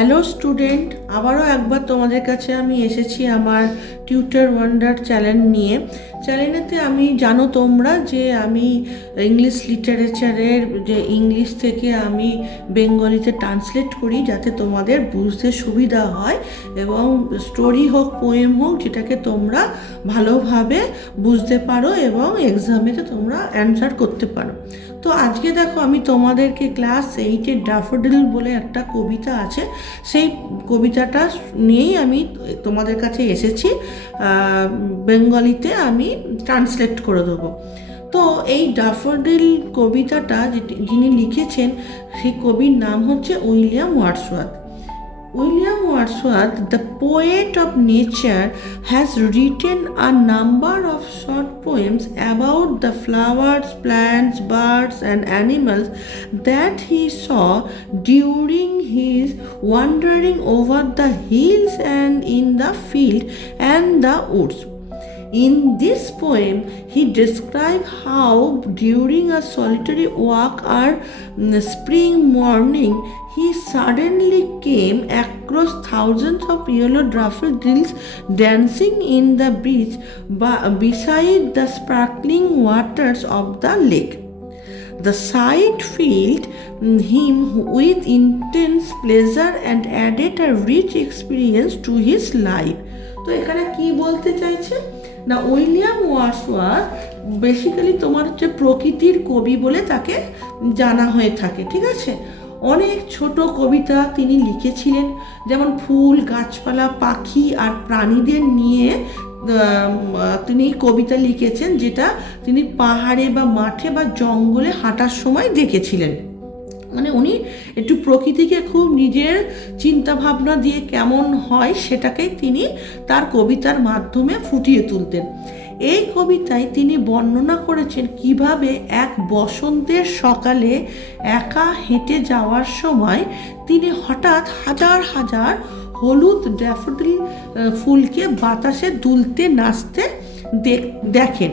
Hello student, আবারও একবার তোমাদের কাছে আমি এসেছি আমার টিউটর ওয়ান্ডার চ্যানেল নিয়ে। চ্যানেলেতে আমি জানো তোমরা যে আমি ইংলিশ লিটারেচারের যে ইংলিশ থেকে আমি বেঙ্গলিতে ট্রান্সলেট করি যাতে তোমাদের বুঝতে সুবিধা হয় এবং স্টোরি হোক পোয়েম হোক যেটাকে তোমরা ভালোভাবে বুঝতে পারো এবং এক্সামেতে তোমরা অ্যান্সার করতে পারো। তো আজকে দেখো আমি তোমাদেরকে ক্লাস 8-এর ড্যাফোডিল বলে একটা কবিতা আছে, সেই কবিতাটা নিয়েই আমি তোমাদের কাছে এসেছি। বেঙ্গলিতে আমি ট্রান্সলেট করে দেবো। তো এই ড্যাফোডিল কবিতাটা যিনি লিখেছেন সেই কবির নাম হচ্ছে William Wordsworth. William Wordsworth, the poet of nature, has written a number of short poems about the flowers, plants, birds, and animals that he saw during his wandering over the hills and in the field and the woods. In this poem, he describes how during a solitary walk or spring morning, he suddenly came across thousands of yellow daffodils dancing in the breeze beside the sparkling waters of the lake. The sight filled him with intense pleasure and added a rich experience to his life. তো এখানে কি বলতে চাইছে না, William Wordsworth basically তোমার হচ্ছে প্রকৃতির কবি বলে তাকে জানা হয়ে থাকে, ঠিক আছে। অনেক ছোট কবিতা তিনি লিখেছিলেন, যেমন ফুল, গাছপালা, পাখি আর প্রাণীদের নিয়ে তিনি কবিতা লিখেছেন, যেটা তিনি পাহাড়ে বা মাঠে বা জঙ্গলে হাঁটার সময় দেখেছিলেন। মানে উনি একটু প্রকৃতিকে খুব নিজের চিন্তা ভাবনা দিয়ে কেমন হয় সেটাকেই তিনি তার কবিতার মাধ্যমে ফুটিয়ে তুলতেন। এই কবিতায় তিনি বর্ণনা করেছেন কিভাবে এক বসন্তের সকালে একা হেঁটে যাওয়ার সময় তিনি হঠাৎ হাজার হাজার হলুদ ড্যাফোডিল ফুলকে বাতাসে দুলতে নাচতে দেখেন।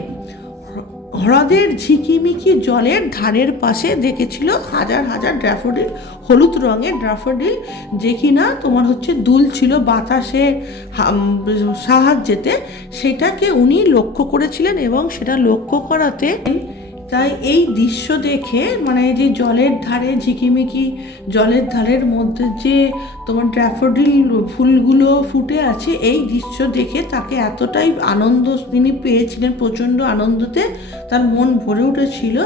হ্রদের ঝিকিমিকি জলের ধারের পাশে দেখেছিল হাজার হাজার ড্যাফোডিল, হলুদ রঙের ড্যাফোডিল, যে কিনা তোমার হচ্ছে দুলছিল বাতাসের সাহায্যেতে। সেটাকে উনি লক্ষ্য করেছিলেন এবং সেটা লক্ষ্য করাতে তাই এই দৃশ্য দেখে, মানে এই যে জলের ধারে ঝিকিমিকি জলের ধারের মধ্যে যে তোমার ড্যাফোডিল ফুলগুলো ফুটে আছে, এই দৃশ্য দেখে তাকে এতটাই আনন্দ তিনি পেয়েছিলেন, প্রচণ্ড আনন্দতে তার মন ভরে উঠেছিল,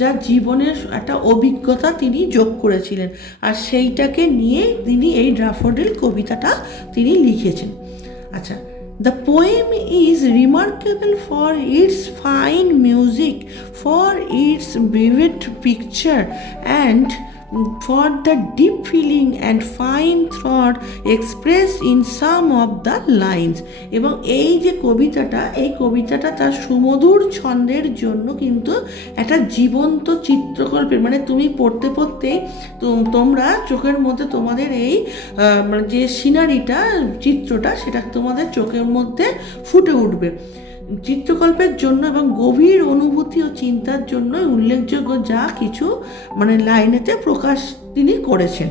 যা জীবনের একটা অভিজ্ঞতা তিনি যোগ করেছিলেন। আর সেইটাকে নিয়ে তিনি এই ড্যাফোডিল কবিতাটা তিনি লিখেছেন। আচ্ছা, the poem is remarkable for its fine music, for its vivid picture, and for the deep feeling and fine thought expressed in some of the lines. এবং এই যে কবিতাটা তার সুমধুর ছন্দের জন্য কিন্তু একটা জীবন্ত চিত্রকল্পের, মানে তুমি পড়তে পড়তেই তোমরা চোখের মধ্যে তোমাদের এই যে সিনারিটা, চিত্রটা, সেটা তোমাদের চোখের মধ্যে ফুটে উঠবে। চিত্রকল্পের জন্য এবং গভীর অনুভূতি ও চিন্তার জন্য উল্লেখযোগ্য যা কিছু মানে লাইনেতে প্রকাশ তিনি করেছেন।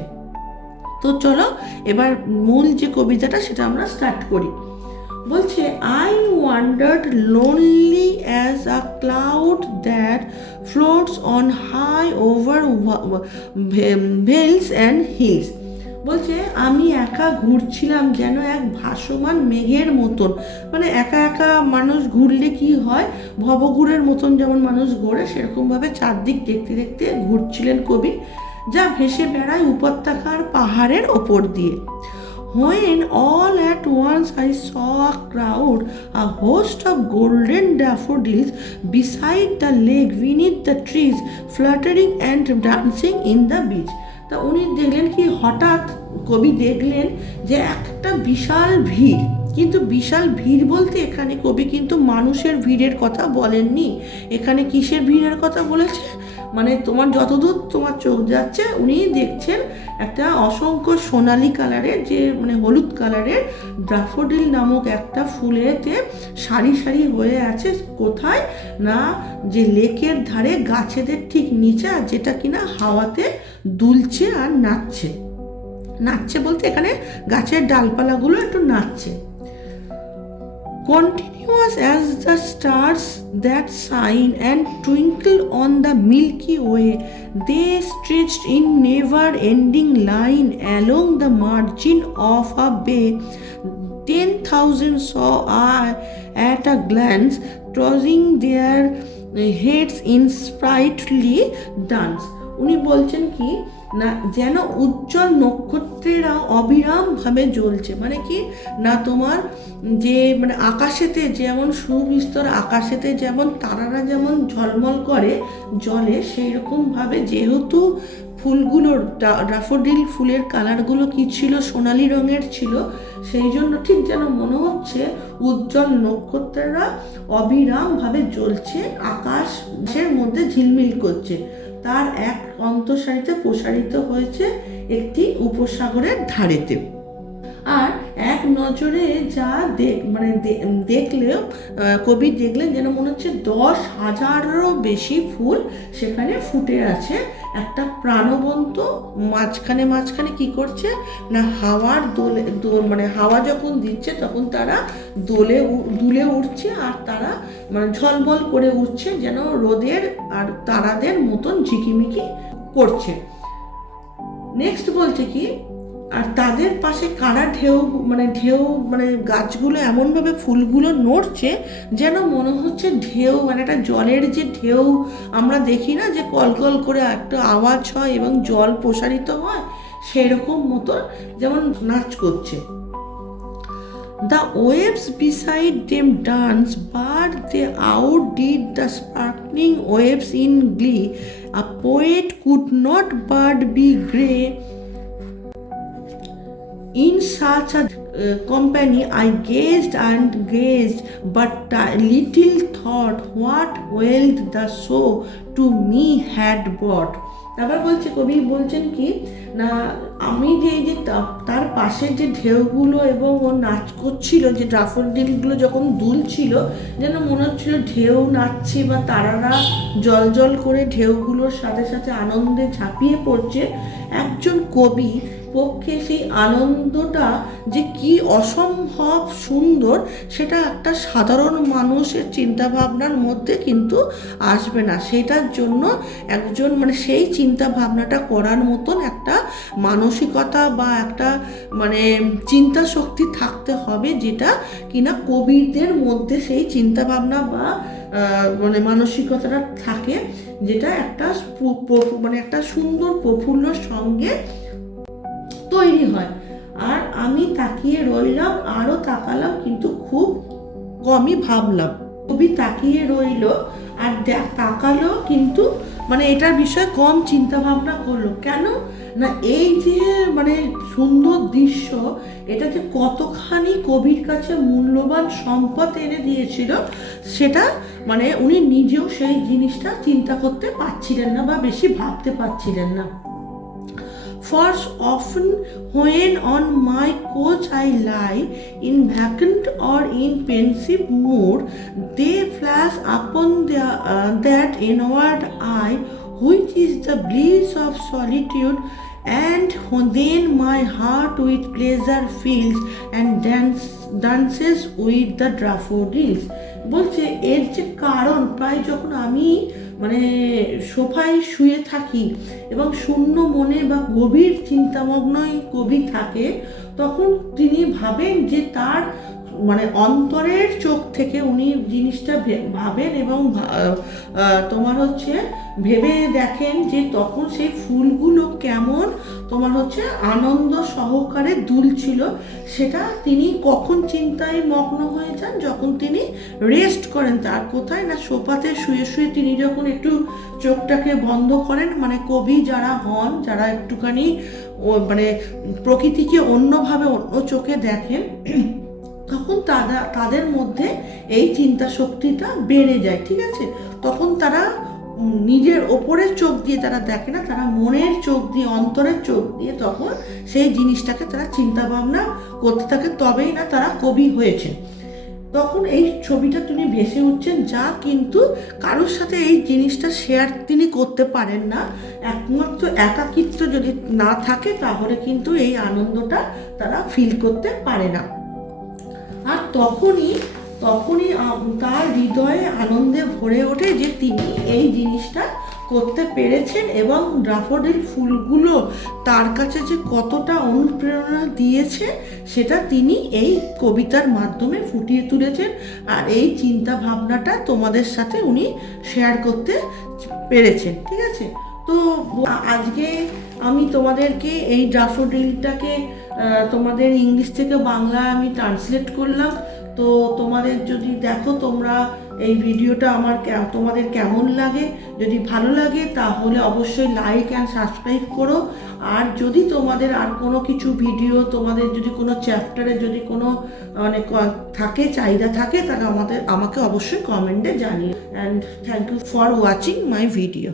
তো চলো এবার মূল যে কবিতাটা সেটা আমরা স্টার্ট করি। বলছে, I wandered lonely as a cloud that floats on high over vales and hills. বলছে, আমি একা ঘুরছিলাম যেন এক ভাসমান মেঘের মতন। মানে একা একা মানুষ ঘুরলে কি হয়, ভবঘুরের মতন যেমন মানুষ ঘোরে, সেরকমভাবে চারদিক দেখতে দেখতে ঘুরছিলেন কবি, যা ভেসে বেড়ায় উপত্যকার পাহাড়ের ওপর দিয়ে। When all at once I saw a crowd, a host of golden daffodils beside the lake, beneath the trees, fluttering and dancing in the beach. তা উনি দেখলেন কি, হঠাৎ কবি দেখলেন যে একটা বিশাল ভিড়, কিন্তু বিশাল ভিড় বলতে এখানে কবি কিন্তু মানুষের ভিড়ের কথা বলেননি, এখানে কিসের ভিড়ের কথা বলেছে, মানে তোমার যতদূর তোমার চোখ যাচ্ছে উনি দেখছেন একটা অসংখ্য সোনালি কালারের, যে মানে হলুদ কালারের ড্যাফোডিল নামক একটা ফুলেতে সারি সারি হয়ে আছে। কোথায় না, যে লেকের ধারে গাছেদের ঠিক নিচে, যেটা কিনা হাওয়াতে দুলছে আর নাচছে। নাচছে বলতে এখানে গাছের ডালপালাগুলো একটু নাচছে। Continuous as the stars that shine and twinkle on the Milky Way, they stretched in never-ending line along the margin of a bay. 10,000 saw I at a glance, tossing their heads in sprightly dance. উনি বলছেন কি না, যেন উজ্জ্বল নক্ষত্রেরা অবিরামভাবে জ্বলছে, মানে কি না তোমার যে মানে আকাশেতে যেমন সুবিস্তর আকাশেতে যেমন তারারা যেমন ঝলমল করে জলে, সেই রকমভাবে যেহেতু ফুলগুলোর ড্যাফোডিল ফুলের কালারগুলো কি ছিল, সোনালি রঙের ছিল, সেই জন্য ঠিক যেন মনে হচ্ছে উজ্জ্বল নক্ষত্ররা অবিরামভাবে জ্বলছে, আকাশের মধ্যে ঝিলমিল করছে। তার এক অন্তঃসারিতে প্রসারিত হয়েছে একটি উপসাগরের ধারেতে। আর এক নজরে যা দেখলেও কবি দেখলেন যেন মনে হচ্ছে 10,000-এরও বেশি ফুল সেখানে ফুটে আছে একটা প্রাণবন্ত মাঝখানে মাঝখানে কি করছে না হাওয়ার দোলে মানে হাওয়া যখন দিচ্ছে তখন তারা দুলে উঠছে, আর তারা মানে ঝলমল করে উঠছে যেন রোদের আর তারাদের মতন ঝিকিমিকি করছে। নেক্সট বলছে কি, আর তাদের পাশে কারা ঢেউ মানে গাছগুলো এমনভাবে ফুলগুলো নড়ছে যেন মনে হচ্ছে ঢেউ, মানে একটা জলের যে ঢেউ আমরা দেখি না যে কলকল করে একটা আওয়াজ হয় এবং জল প্রসারিত হয়, সেরকম মতো যেমন নাচ করছে। The waves beside them dance, but they outdid the sparkling waves in glee. A poet could not but be grey in such a company. I gazed and gazed, but little thought what wealth the show to me had brought. তারপর বলছে কবি বলছেন কি না, আমি যে তার পাশের যে ঢেউগুলো এবং ও নাচ করছিল, যে ড্যাফোডিলগুলো যখন দুলছিল যেন মনে হচ্ছিল ঢেউ নাচছে বা তারারা জল জল করে ঢেউগুলোর সাথে সাথে আনন্দে ঝাঁপিয়ে পড়ছে। একজন কবি পক্ষে সেই আনন্দটা যে কি অসম্ভব সুন্দর সেটা একটা সাধারণ মানুষের চিন্তাভাবনার মধ্যে কিন্তু আসবে না। সেটার জন্য একজন মানে সেই চিন্তা ভাবনাটা করার মতন একটা মানসিকতা বা একটা মানে চিন্তা শক্তি থাকতে হবে, যেটা কিনা কবিদের মধ্যে সেই চিন্তা ভাবনা বা মানে মানসিকতাটা থাকে, যেটা একটা মানে একটা সুন্দর প্রফুল্ল সঙ্গে তৈরি হয়। আর আমি তাকিয়ে রইলাম, আরও তাকালাম, কিন্তু খুব কমই ভাবলাম। কবি তাকিয়ে রইল আর তাকালো, কিন্তু মানে এটার বিষয়ে কম চিন্তা ভাবনা করলো। কেন না, এই যে মানে সুন্দর দৃশ্য, এটা যে কতখানি কবির কাছে মূল্যবান সম্পদ এনে দিয়েছিল সেটা মানে উনি নিজেও সেই জিনিসটা চিন্তা করতে পারছিলেন না বা বেশি ভাবতে পারছিলেন না। For often when on my couch I lie, in vacant or in pensive mood, they flash upon that inward eye, which is the bliss of solitude, and then my heart with pleasure fills and dances with the daffodils. বলছে এর যে কারণ, প্রায় যখন আমি মানে সোফায় শুয়ে থাকি এবং শূন্য মনে বা গভীর চিন্তামগ্নই কবি থাকে, তখন তিনি ভাবেন যে তার মানে অন্তরের চোখ থেকে উনি জিনিসটা ভাবেন এবং তোমার হচ্ছে ভেবে দেখেন যে তখন সেই ফুলগুলো কেমন তোমার হচ্ছে আনন্দ সহকারে দুলছিল। সেটা তিনি কখন চিন্তায় মগ্ন হয়ে যান, যখন তিনি রেস্ট করেন। তার কোথায় না, সোফাতে শুয়ে শুয়ে তিনি যখন একটু চোখটাকে বন্ধ করেন, মানে কবি যারা হন, যারা একটুখানি মানে প্রকৃতিকে অন্যভাবে অন্য চোখে দেখেন, তখন তাদের মধ্যে এই চিন্তা শক্তিটা বেড়ে যায়। ঠিক আছে, তখন তারা নিজের ওপরের চোখ দিয়ে তারা দেখে না, তারা মনের চোখ দিয়ে, অন্তরের চোখ দিয়ে তখন সেই জিনিসটাকে তারা চিন্তা ভাবনা করতে থাকে, তবেই না তারা কবি হয়েছে। তখন এই ছবিটা তিনি ভেসে উঠছেন, যা কিন্তু কারোর সাথে এই জিনিসটা শেয়ার তিনি করতে পারেন না। একমাত্র একাকিত্ব যদি না থাকে তাহলে কিন্তু এই আনন্দটা তারা ফিল করতে পারে না। আর তখনই তার হৃদয়ে আনন্দে ভরে ওঠে যে তিনি এই জিনিসটা করতে পেরেছেন, এবং ড্যাফোডিল ফুলগুলো তার কাছে যে কতটা অনুপ্রেরণা দিয়েছে সেটা তিনি এই কবিতার মাধ্যমে ফুটিয়ে তুলেছেন। আর এই চিন্তা ভাবনাটা তোমাদের সাথে উনি শেয়ার করতে পেরেছেন। ঠিক আছে, তো আজকে আমি তোমাদেরকে এই ড্যাফোডিলটাকে তোমাদের ইংলিশ থেকে বাংলা আমি ট্রান্সলেট করলাম। তো তোমাদের যদি দেখো তোমরা এই ভিডিওটা তোমাদের কেমন লাগে, যদি ভালো লাগে তাহলে অবশ্যই লাইক অ্যান্ড সাবস্ক্রাইব করো। আর যদি তোমাদের আর কোনো কিছু ভিডিও, তোমাদের যদি কোনো চ্যাপ্টারে যদি কোনো মানে চাহিদা থাকে তাহলে আমাকে অবশ্যই কমেন্টে জানিও। And thank you for watching my video.